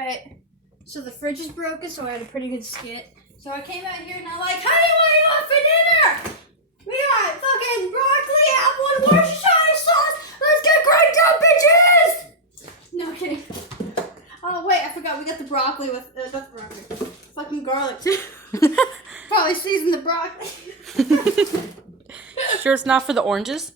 Alright. So the fridge is broken, so I had a pretty good skit. So I came out here and I'm like, honey, what do you want for dinner? We got fucking broccoli, apple, and Worcestershire sauce. Let's get great dough, bitches! No, kidding. Oh, wait, I forgot. We got the broccoli with, not the broccoli. Fucking garlic, too. Probably seasoned the broccoli. Sure it's not for the oranges?